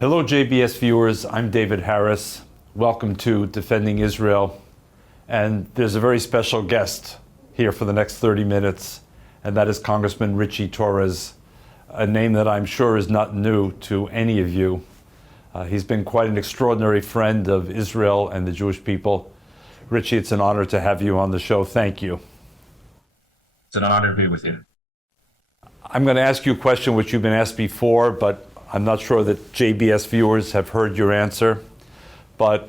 Hello, JBS viewers. I'm David Harris. Welcome to Defending Israel. And there's a very special guest here for the next 30 minutes, and that is Congressman Ritchie Torres, a name that I'm sure is not new to any of you. He's been quite an extraordinary friend of Israel and the Jewish people. Ritchie, it's an honor to have you on the show. Thank you. It's an honor to be with you. I'm going to ask you a question which you've been asked before, but I'm not sure that JBS viewers have heard your answer. But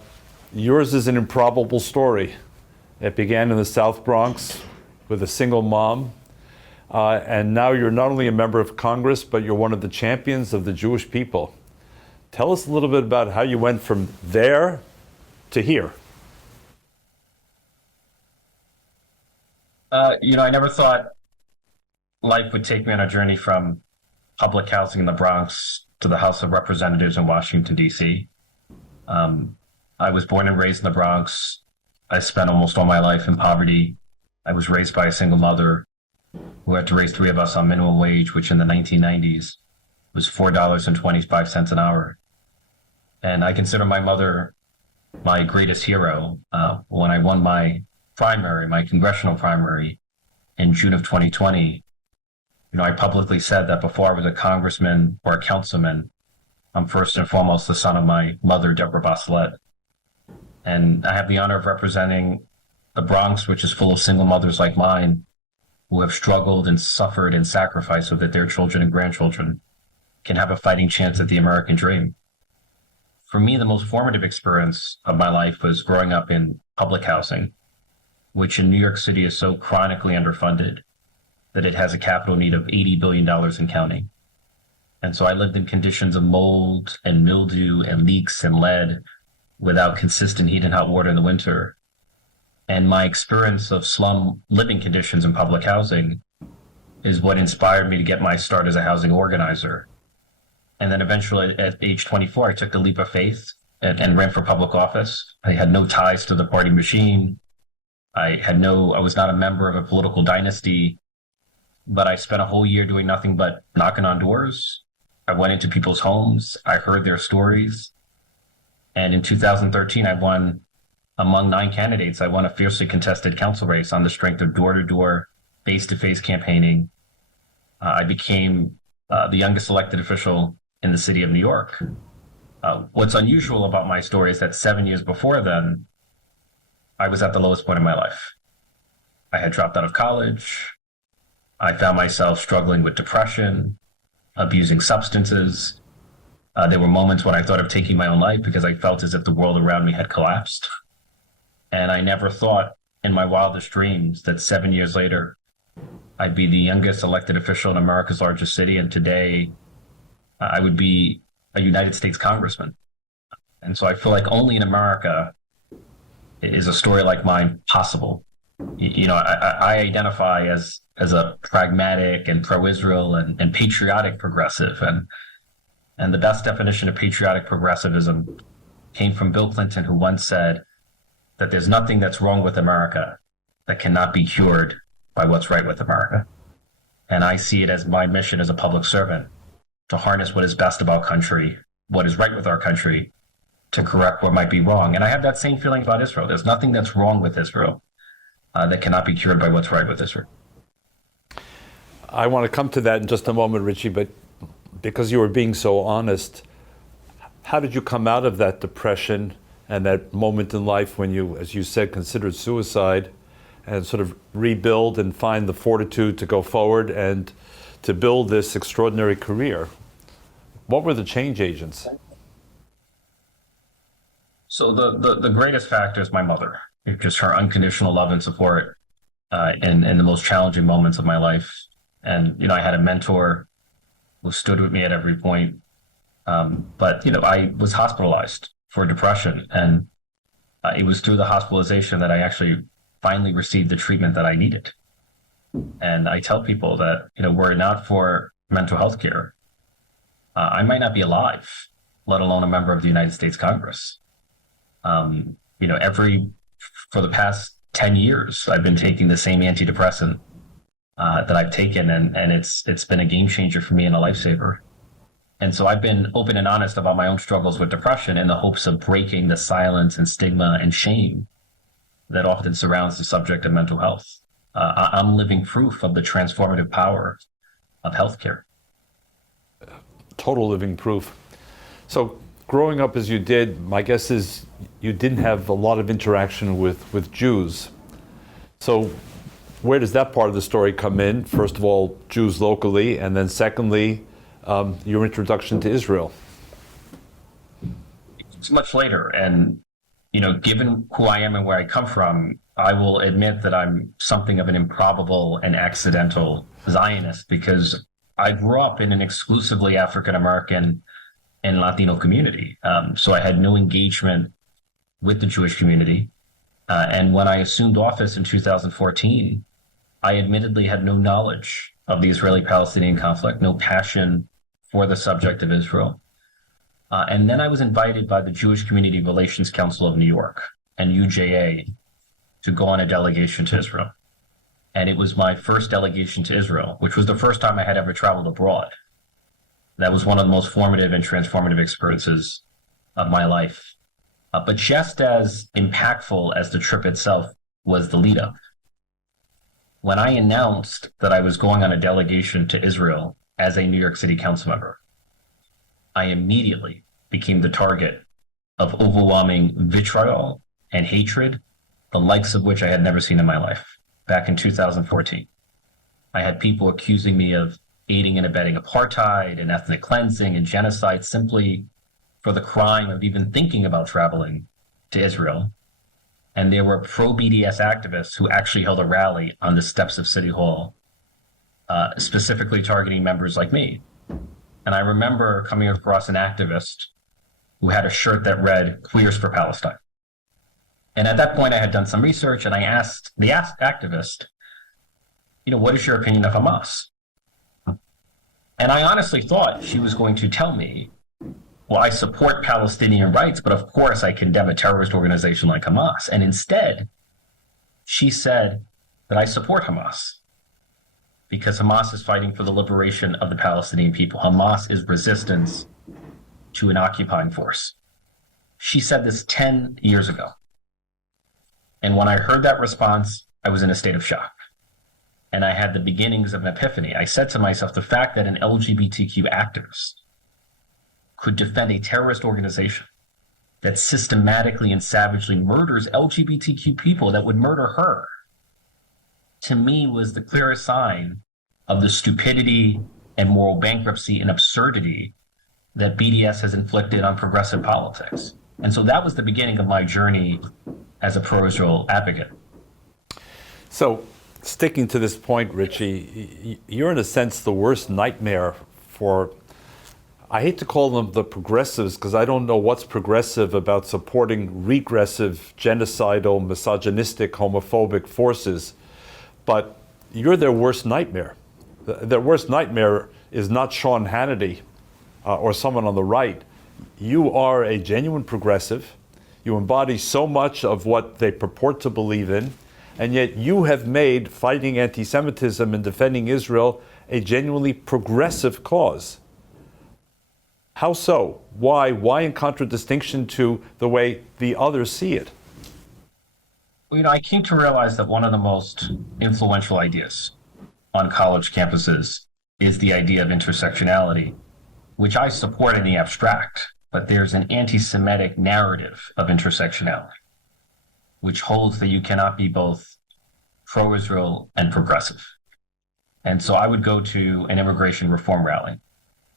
yours is an improbable story. It began in the South Bronx with a single mom. And now you're not only a member of Congress, but you're one of the champions of the Jewish people. Tell us a little bit about how you went from there to here. I never thought life would take me on a journey from public housing in the Bronx to the House of Representatives in Washington, D.C. I was born and raised in the Bronx. I spent almost all my life in poverty. I was raised by a single mother who had to raise three of us on minimum wage, which in the 1990s was $4.25 an hour. And I consider my mother my greatest hero. When I won my congressional primary in June of 2020, I publicly said that before I was a congressman or a councilman, I'm first and foremost the son of my mother, Deborah Bachelet. And I have the honor of representing the Bronx, which is full of single mothers like mine, who have struggled and suffered and sacrificed so that their children and grandchildren can have a fighting chance at the American dream. For me, the most formative experience of my life was growing up in public housing, which in New York City is so chronically underfunded that it has a capital need of $80 billion and counting. And so I lived in conditions of mold and mildew and leaks and lead without consistent heat and hot water in the winter. And my experience of slum living conditions in public housing is what inspired me to get my start as a housing organizer. And then eventually at age 24, I took the leap of faith and ran for public office. I had no ties to the party machine. I was not a member of a political dynasty, but I spent a whole year doing nothing but knocking on doors. I went into people's homes. I heard their stories. And in 2013, I won, among 9 candidates, I won a fiercely contested council race on the strength of door-to-door, face-to-face campaigning. I became the youngest elected official in the city of New York. What's unusual about my story is that 7 years before then, I was at the lowest point in my life. I had dropped out of college. I found myself struggling with depression, abusing substances. There were moments when I thought of taking my own life because I felt as if the world around me had collapsed. And I never thought in my wildest dreams that 7 years later, I'd be the youngest elected official in America's largest city. And today, I would be a United States congressman. And so I feel like only in America is a story like mine possible. I identify as a pragmatic and pro-Israel and patriotic progressive. And the best definition of patriotic progressivism came from Bill Clinton, who once said that there's nothing that's wrong with America that cannot be cured by what's right with America. And I see it as my mission as a public servant to harness what is best about country, what is right with our country, to correct what might be wrong. And I have that same feeling about Israel. There's nothing that's wrong with Israel that cannot be cured by what's right with Israel. I want to come to that in just a moment, Ritchie, but because you were being so honest, how did you come out of that depression and that moment in life when you, as you said, considered suicide, and sort of rebuild and find the fortitude to go forward and to build this extraordinary career? What were the change agents? So the greatest factor is my mother, just her unconditional love and support in the most challenging moments of my life. And, I had a mentor who stood with me at every point. But I was hospitalized for depression. And it was through the hospitalization that I actually finally received the treatment that I needed. And I tell people that, were it not for mental health care, I might not be alive, let alone a member of the United States Congress. For the past 10 years, I've been taking the same antidepressant that I've taken, and it's been a game changer for me and a lifesaver. And so I've been open and honest about my own struggles with depression in the hopes of breaking the silence and stigma and shame that often surrounds the subject of mental health. I'm living proof of the transformative power of healthcare. Total living proof. So growing up as you did, my guess is you didn't have a lot of interaction with Jews. So where does that part of the story come in? First of all, Jews locally, and then secondly, your introduction to Israel. It's much later, and given who I am and where I come from, I will admit that I'm something of an improbable and accidental Zionist, because I grew up in an exclusively African American and Latino community. So I had no engagement with the Jewish community. And when I assumed office in 2014, I admittedly had no knowledge of the Israeli-Palestinian conflict, no passion for the subject of Israel. And then I was invited by the Jewish Community Relations Council of New York and UJA to go on a delegation to Israel. And it was my first delegation to Israel, which was the first time I had ever traveled abroad. That was one of the most formative and transformative experiences of my life. But just as impactful as the trip itself was the lead up. When I announced that I was going on a delegation to Israel as a New York City council member, I immediately became the target of overwhelming vitriol and hatred, the likes of which I had never seen in my life. Back in 2014, I had people accusing me of aiding and abetting apartheid and ethnic cleansing and genocide simply for the crime of even thinking about traveling to Israel. And there were pro-BDS activists who actually held a rally on the steps of City Hall, specifically targeting members like me. And I remember coming across an activist who had a shirt that read, "Queers for Palestine." And at that point, I had done some research, and I asked the activist, what is your opinion of Hamas? And I honestly thought she was going to tell me, well, I support Palestinian rights, but of course I condemn a terrorist organization like Hamas. And instead, she said that I support Hamas because Hamas is fighting for the liberation of the Palestinian people. Hamas is resistance to an occupying force. She said this 10 years ago. And when I heard that response, I was in a state of shock. And I had the beginnings of an epiphany. I said to myself, the fact that an LGBTQ activist could defend a terrorist organization that systematically and savagely murders LGBTQ people, that would murder her, to me was the clearest sign of the stupidity and moral bankruptcy and absurdity that BDS has inflicted on progressive politics. And so that was the beginning of my journey as a pro-Israel advocate. So, sticking to this point, Ritchie, you're in a sense the worst nightmare for, I hate to call them the progressives, because I don't know what's progressive about supporting regressive, genocidal, misogynistic, homophobic forces, but you're their worst nightmare. Their worst nightmare is not Sean Hannity or someone on the right. You are a genuine progressive. You embody so much of what they purport to believe in, and yet you have made fighting anti-Semitism and defending Israel a genuinely progressive cause. How so? Why? Why in contradistinction to the way the others see it? Well, I came to realize that one of the most influential ideas on college campuses is the idea of intersectionality, which I support in the abstract, but there's an anti-Semitic narrative of intersectionality, which holds that you cannot be both pro-Israel and progressive. And so I would go to an immigration reform rally,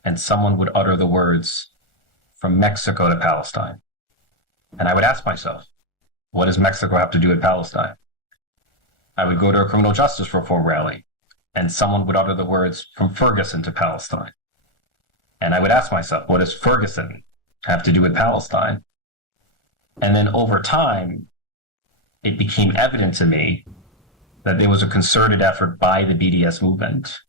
and someone would utter the words, "From Mexico to Palestine." And I would ask myself, what does Mexico have to do with Palestine? I would go to a criminal justice reform rally, and someone would utter the words, "From Ferguson to Palestine." And I would ask myself, what does Ferguson have to do with Palestine? And then over time, it became evident to me that there was a concerted effort by the BDS movement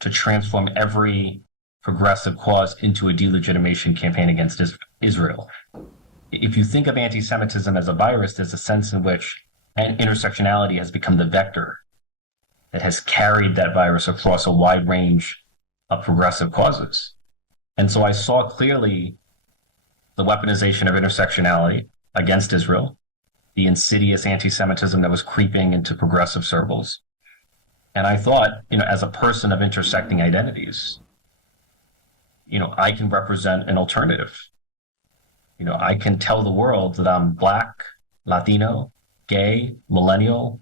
to transform every progressive cause into a delegitimation campaign against Israel. If you think of anti-Semitism as a virus, there's a sense in which intersectionality has become the vector that has carried that virus across a wide range of progressive causes. And so I saw clearly the weaponization of intersectionality against Israel, the insidious anti-Semitism that was creeping into progressive circles. And I thought, as a person of intersecting identities, I can represent an alternative. I can tell the world that I'm Black, Latino, gay, millennial,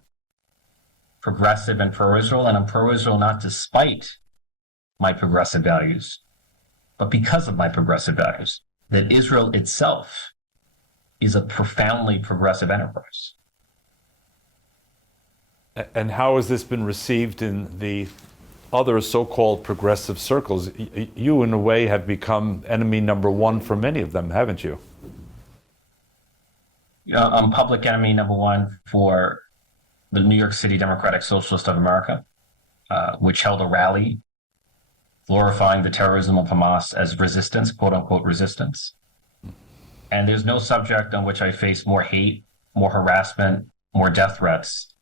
progressive, and pro-Israel, and I'm pro-Israel not despite my progressive values, but because of my progressive values, that Israel itself is a profoundly progressive enterprise. And how has this been received in the other so-called progressive circles? You, in a way, have become enemy number one for many of them, haven't you? I'm public enemy number one for the New York City Democratic Socialist of America, which held a rally glorifying the terrorism of Hamas as resistance, quote unquote resistance. And there's no subject on which I face more hate, more harassment, more death threats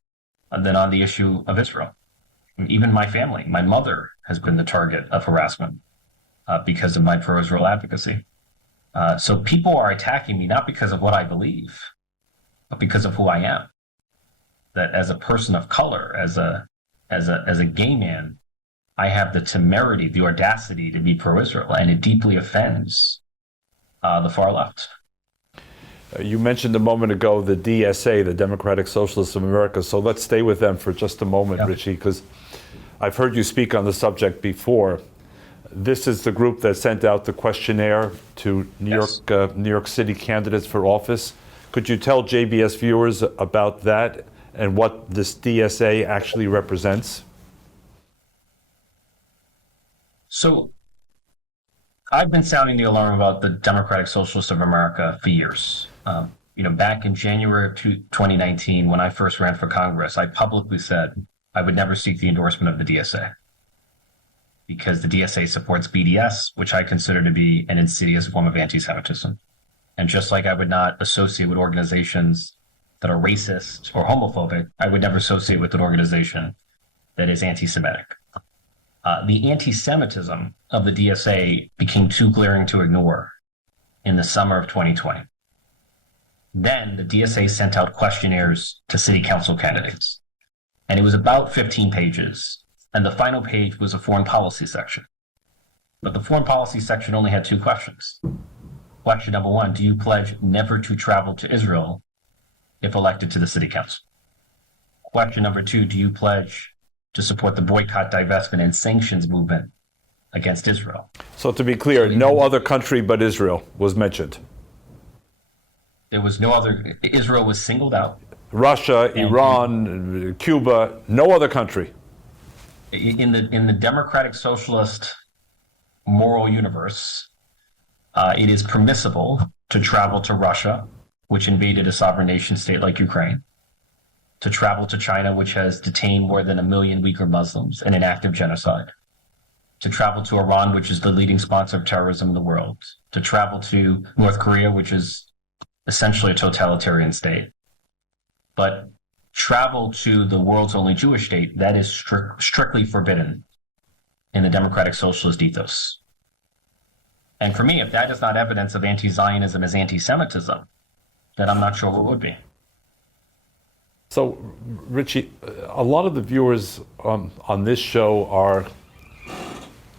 than on the issue of Israel. Even my family, my mother has been the target of harassment because of my pro-Israel advocacy. So people are attacking me not because of what I believe, but because of who I am. That as a person of color, as a gay man, I have the temerity, the audacity to be pro-Israel, and it deeply offends the far left. You mentioned a moment ago the DSA, the Democratic Socialists of America, so let's stay with them for just a moment, Yeah. Ritchie, because I've heard you speak on the subject before. This is the group that sent out the questionnaire to New York City candidates for office. Could you tell JBS viewers about that and what this DSA actually represents? So I've been sounding the alarm about the Democratic Socialists of America for years. Back in January of 2019, when I first ran for Congress, I publicly said I would never seek the endorsement of the DSA because the DSA supports BDS, which I consider to be an insidious form of anti-Semitism. And just like I would not associate with organizations that are racist or homophobic, I would never associate with an organization that is anti-Semitic. The anti-Semitism of the DSA became too glaring to ignore in the summer of 2020. Then the DSA sent out questionnaires to city council candidates, and it was about 15 pages, and the final page was a foreign policy section. But the foreign policy section only had two questions. Question number one, do you pledge never to travel to Israel if elected to the city council? Question number two, do you pledge to support the boycott, divestment, and sanctions movement against Israel? So to be clear, no other country but Israel was mentioned. There was no other, Israel was singled out. Russia, Iran, Cuba, no other country. In the democratic socialist moral universe, it is permissible to travel to Russia, which invaded a sovereign nation state like Ukraine, to travel to China, which has detained more than 1 million Uyghur Muslims in an active genocide, to travel to Iran, which is the leading sponsor of terrorism in the world, to travel to North Korea, which is essentially a totalitarian state. But travel to the world's only Jewish state, that is strictly forbidden in the democratic socialist ethos. And for me, if that is not evidence of anti-Zionism as anti-Semitism, then I'm not sure what would be. So, Ritchie, a lot of the viewers on this show are,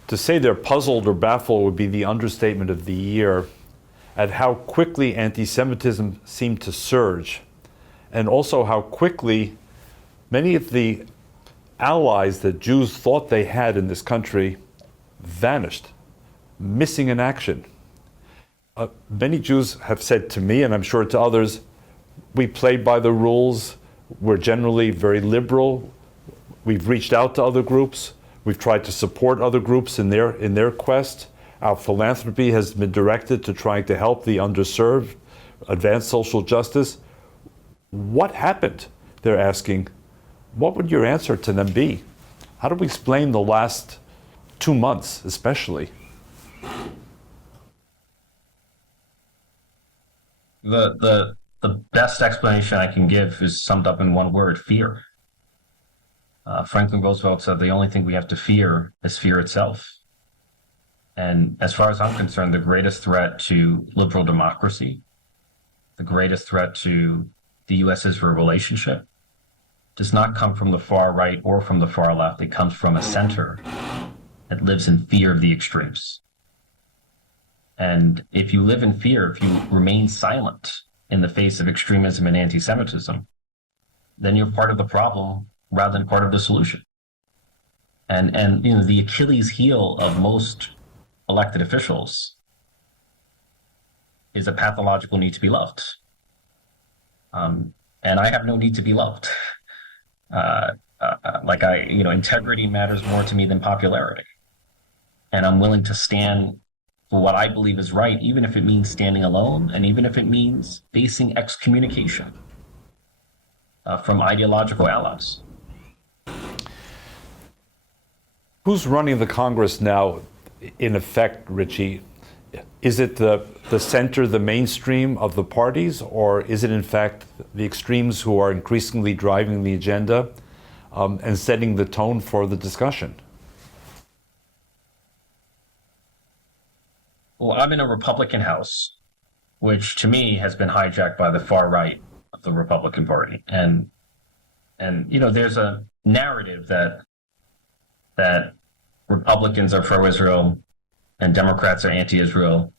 to say they're puzzled or baffled would be the understatement of the year, at how quickly anti-Semitism seemed to surge, and also how quickly many of the allies that Jews thought they had in this country vanished, missing in action. Many Jews have said to me, and I'm sure to others, we play by the rules, we're generally very liberal, we've reached out to other groups, we've tried to support other groups in their quest. Our philanthropy has been directed to trying to help the underserved, advance social justice. What happened? They're asking. What would your answer to them be? How do we explain the last 2 months, especially? The best explanation I can give is summed up in one word: fear. Franklin Roosevelt said the only thing we have to fear is fear itself. And as far as I'm concerned, the greatest threat to liberal democracy, the greatest threat to the US-Israel relationship, does not come from the far right or from the far left. It comes from a center that lives in fear of the extremes. And if you live in fear, if you remain silent in the face of extremism and anti-Semitism, then you're part of the problem rather than part of the solution. And you know, the Achilles heel of most elected officials is a pathological need to be loved. And I have no need to be loved. Integrity matters more to me than popularity. And I'm willing to stand for what I believe is right, even if it means standing alone, and even if it means facing excommunication from ideological allies. Who's running the Congress now, in effect, Ritchie? Is it the center, the mainstream of the parties, or is it in fact the extremes who are increasingly driving the agenda and setting the tone for the discussion? Well, I'm in a Republican House, which to me has been hijacked by the far right of the Republican Party. And you know, there's a narrative that Republicans are pro-Israel and Democrats are anti-Israel.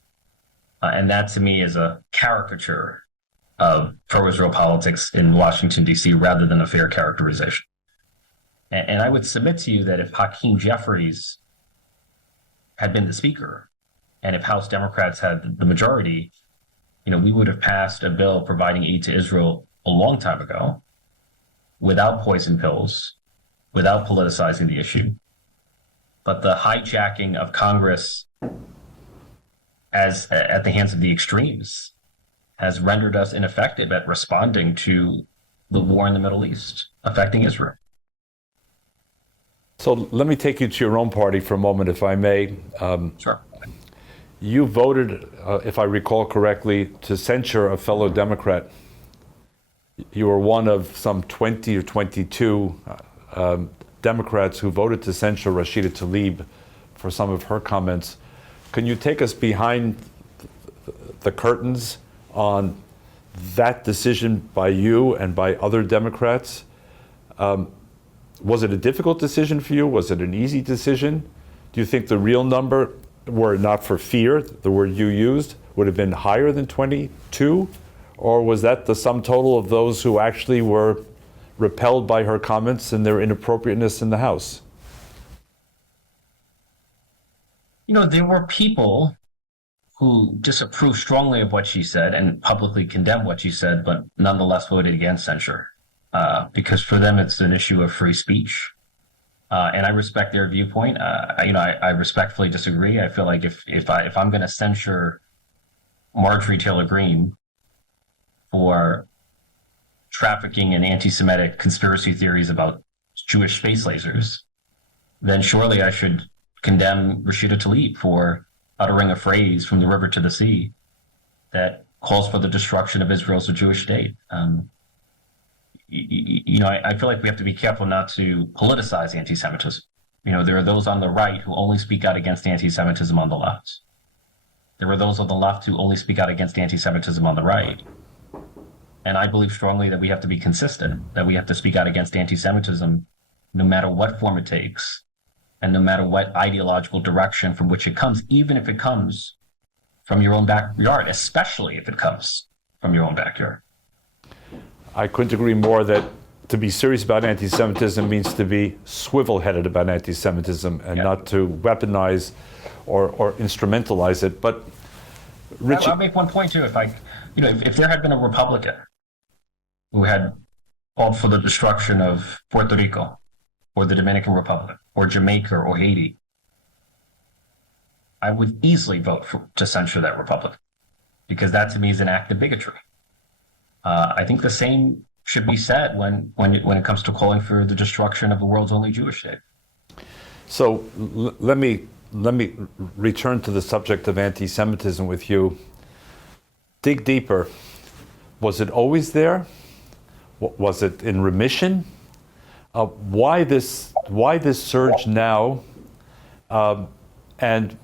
And that to me is a caricature of pro-Israel politics in Washington, D.C., rather than a fair characterization. And I would submit to you that if Hakeem Jeffries had been the speaker, and if House Democrats had the majority, you know, we would have passed a bill providing aid to Israel a long time ago, without poison pills, without politicizing the issue. But the hijacking of Congress at the hands of the extremes has rendered us ineffective at responding to the war in the Middle East affecting Israel. So let me take you to your own party for a moment, if I may. Sure. You voted, if I recall correctly, to censure a fellow Democrat. You were one of some 20 or 22 Democrats who voted to censure Rashida Tlaib for some of her comments. Can you take us behind the curtains on that decision by you and by other Democrats? Was it a difficult decision for you? Was it an easy decision? Do you think the real number, were it not for fear, the word you used, would have been higher than 22? Or was that the sum total of those who actually were repelled by her comments and their inappropriateness in the House? You know, there were people who disapproved strongly of what she said and publicly condemned what she said, but nonetheless voted against censure, because for them it's an issue of free speech. And I respect their viewpoint. I respectfully disagree. I feel like if I'm going to censure Marjorie Taylor Greene for trafficking in anti-Semitic conspiracy theories about Jewish space lasers, then surely I should condemn Rashida Tlaib for uttering a phrase from the river to the sea that calls for the destruction of Israel as a Jewish state. I feel like we have to be careful not to politicize anti-Semitism. You know, there are those on the right who only speak out against anti-Semitism on the left. There are those on the left who only speak out against anti-Semitism on the right. And I believe strongly that we have to be consistent, that we have to speak out against anti-Semitism no matter what form it takes, and no matter what ideological direction from which it comes, even if it comes from your own backyard, especially if it comes from your own backyard. I couldn't agree more that to be serious about anti-Semitism means to be swivel-headed about anti-Semitism and not to weaponize or instrumentalize it. But Ritchie, I'll make one point too. If there had been a Republican who had called for the destruction of Puerto Rico or the Dominican Republic or Jamaica or Haiti, I would easily vote to censure that Republican, because that to me is an act of bigotry. I think the same should be said when it comes to calling for the destruction of the world's only Jewish state. So let me return to the subject of anti-Semitism with you. Dig deeper. Was it always there? Was it in remission? Why this surge now? And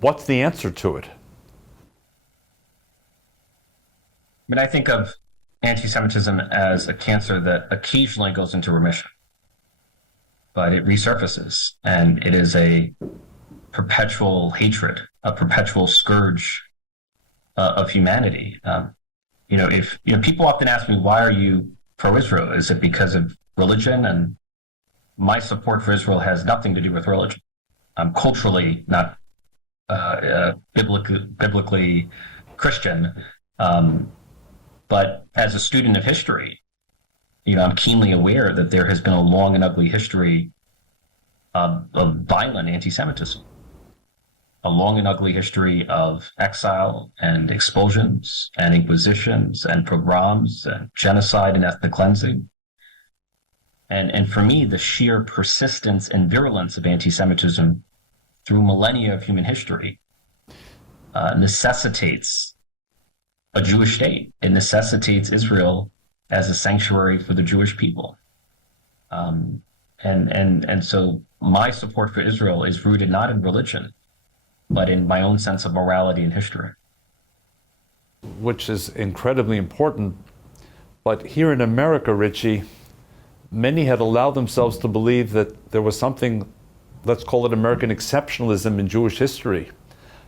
What's the answer to it? I mean, I think of anti-Semitism as a cancer that occasionally goes into remission, but it resurfaces, and it is a perpetual hatred, a perpetual scourge of humanity. If people often ask me, why are you pro-Israel? Is it because of religion? And my support for Israel has nothing to do with religion. I'm culturally not biblically Christian, but as a student of history, I'm keenly aware that there has been a long and ugly history of violent anti-Semitism, a long and ugly history of exile and expulsions and inquisitions and pogroms and genocide and ethnic cleansing. And for me, the sheer persistence and virulence of anti-Semitism through millennia of human history necessitates a Jewish state. It necessitates Israel as a sanctuary for the Jewish people. And so my support for Israel is rooted not in religion, but in my own sense of morality and history. Which is incredibly important. But here in America, Ritchie, many had allowed themselves to believe that there was something, let's call it American exceptionalism in Jewish history,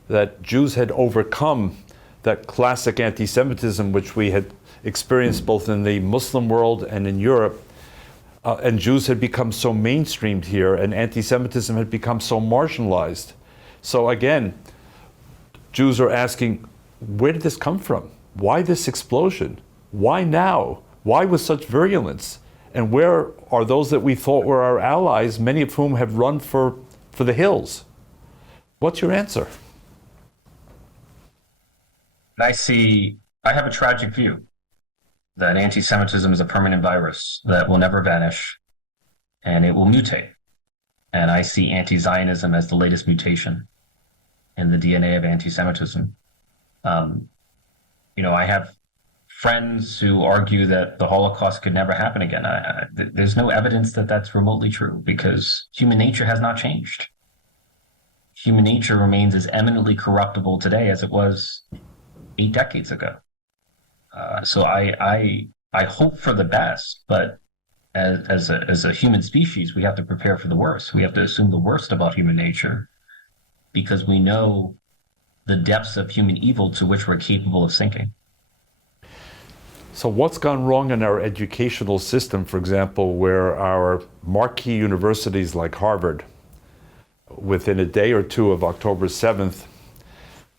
that Jews had overcome that classic anti-Semitism which we had experienced both in the Muslim world and in Europe, and Jews had become so mainstreamed here, and anti-Semitism had become so marginalized. So again, Jews are asking, where did this come from? Why this explosion? Why now? Why with such virulence? And where are those that we thought were our allies, many of whom have run for the hills? What's your answer? I have a tragic view that anti-Semitism is a permanent virus that will never vanish, and it will mutate. And I see anti-Zionism as the latest mutation in the DNA of anti-Semitism. I have friends who argue that the Holocaust could never happen again. There's no evidence that that's remotely true, because human nature has not changed. Human nature remains as eminently corruptible today as it was 8 decades ago. So I hope for the best, but as a human species, we have to prepare for the worst. We have to assume the worst about human nature, because we know the depths of human evil to which we're capable of sinking. So what's gone wrong in our educational system, for example, where our marquee universities like Harvard, within a day or two of October 7th,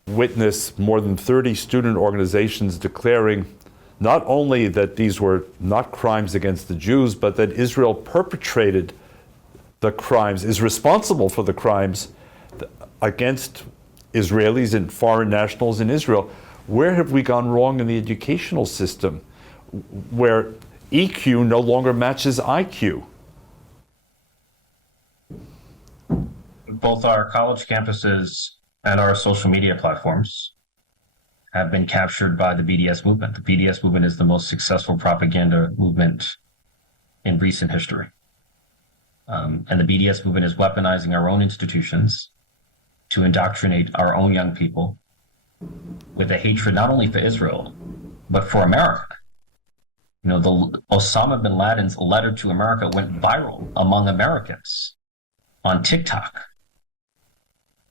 witness more than 30 student organizations declaring not only that these were not crimes against the Jews, but that Israel perpetrated the crimes, is responsible for the crimes against Israelis and foreign nationals in Israel. Where have we gone wrong in the educational system, where EQ no longer matches IQ? Both our college campuses and our social media platforms have been captured by the BDS movement. The BDS movement is the most successful propaganda movement in recent history. And the BDS movement is weaponizing our own institutions to indoctrinate our own young people with a hatred not only for Israel, but for America. The Osama bin Laden's letter to America went viral among Americans on TikTok.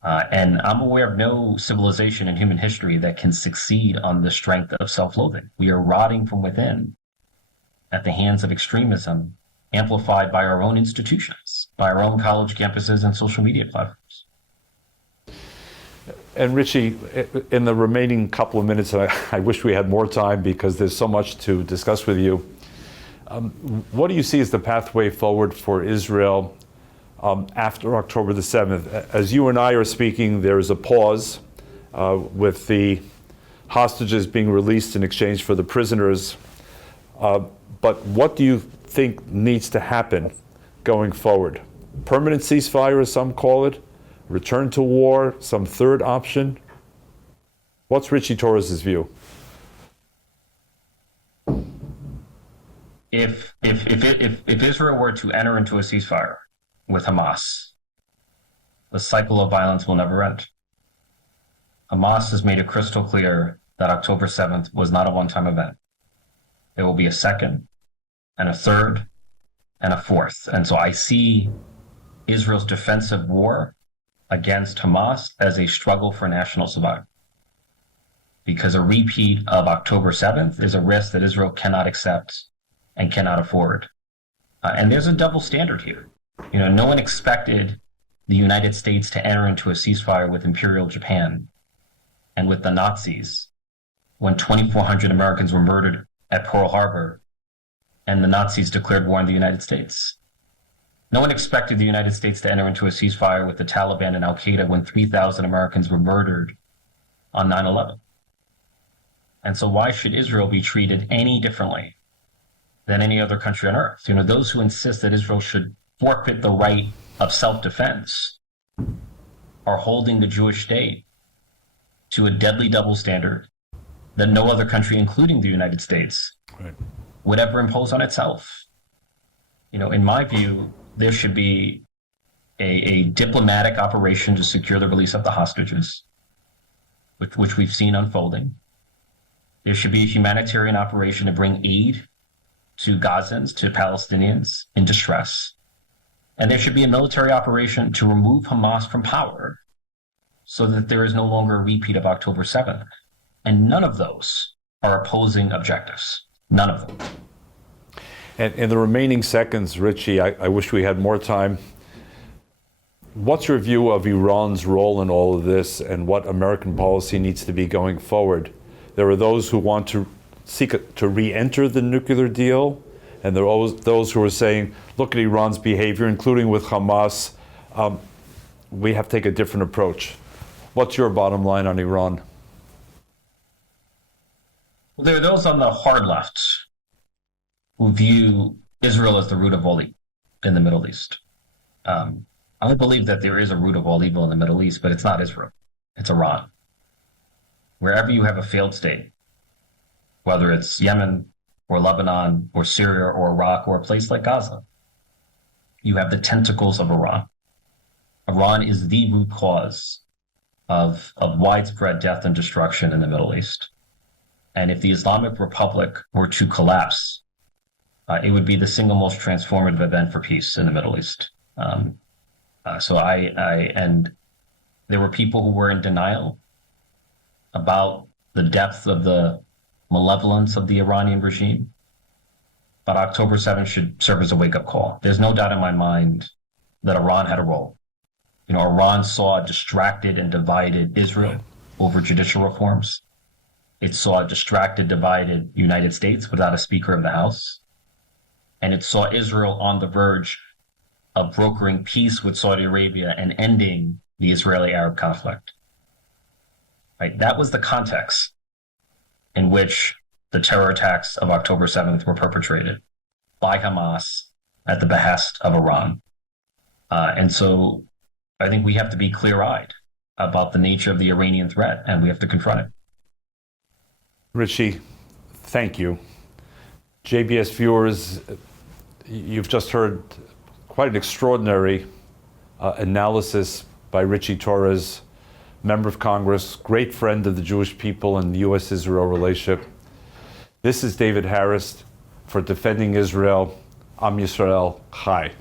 And I'm aware of no civilization in human history that can succeed on the strength of self-loathing. We are rotting from within at the hands of extremism, amplified by our own institutions, by our own college campuses and social media platforms. And Ritchie, in the remaining couple of minutes, and I wish we had more time because there's so much to discuss with you, what do you see as the pathway forward for Israel after October the 7th? As you and I are speaking, there is a pause with the hostages being released in exchange for the prisoners. But what do you think needs to happen going forward? Permanent ceasefire, as some call it? Return to war? Some third option? What's Ritchie Torres' view? If Israel were to enter into a ceasefire with Hamas, the cycle of violence will never end. Hamas has made it crystal clear that October 7th was not a one-time event. There will be a second and a third and a fourth. And so I see Israel's defensive war against Hamas as a struggle for national survival. Because a repeat of October 7th is a risk that Israel cannot accept and cannot afford. And there's a double standard here. No one expected the United States to enter into a ceasefire with Imperial Japan and with the Nazis when 2,400 Americans were murdered at Pearl Harbor and the Nazis declared war on the United States. No one expected the United States to enter into a ceasefire with the Taliban and Al-Qaeda when 3,000 Americans were murdered on 9/11. And so why should Israel be treated any differently than any other country on earth? Those who insist that Israel should forfeit the right of self-defense are holding the Jewish state to a deadly double standard that no other country, including the United States, would ever impose on itself. In my view, there should be a diplomatic operation to secure the release of the hostages, which we've seen unfolding. There should be a humanitarian operation to bring aid to Gazans, to Palestinians in distress. And there should be a military operation to remove Hamas from power so that there is no longer a repeat of October 7th. And none of those are opposing objectives. None of them. And in the remaining seconds, Ritchie, I wish we had more time. What's your view of Iran's role in all of this and what American policy needs to be going forward? There are those who want to seek to re-enter the nuclear deal, and there are those who are saying, look at Iran's behavior, including with Hamas. We have to take a different approach. What's your bottom line on Iran? Well, there are those on the hard left who view Israel as the root of all evil in the Middle East. I believe that there is a root of all evil in the Middle East, but it's not Israel. It's Iran. Wherever you have a failed state, whether it's Yemen or Lebanon or Syria or Iraq or a place like Gaza, you have the tentacles of Iran. Iran is the root cause of widespread death and destruction in the Middle East. And if the Islamic Republic were to collapse, it would be the single most transformative event for peace in the Middle East. And there were people who were in denial about the depth of the malevolence of the Iranian regime. But October 7th should serve as a wake-up call. There's no doubt in my mind that Iran had a role. Iran saw a distracted and divided Israel over judicial reforms. It saw a distracted, divided United States without a Speaker of the House. And it saw Israel on the verge of brokering peace with Saudi Arabia and ending the Israeli-Arab conflict. Right? That was the context in which the terror attacks of October 7th were perpetrated by Hamas at the behest of Iran. And so I think we have to be clear-eyed about the nature of the Iranian threat, and we have to confront it. Ritchie, thank you. JBS viewers, you've just heard quite an extraordinary analysis by Ritchie Torres, member of Congress, great friend of the Jewish people and the U.S.-Israel relationship. This is David Harris for Defending Israel. Am Yisrael Chai.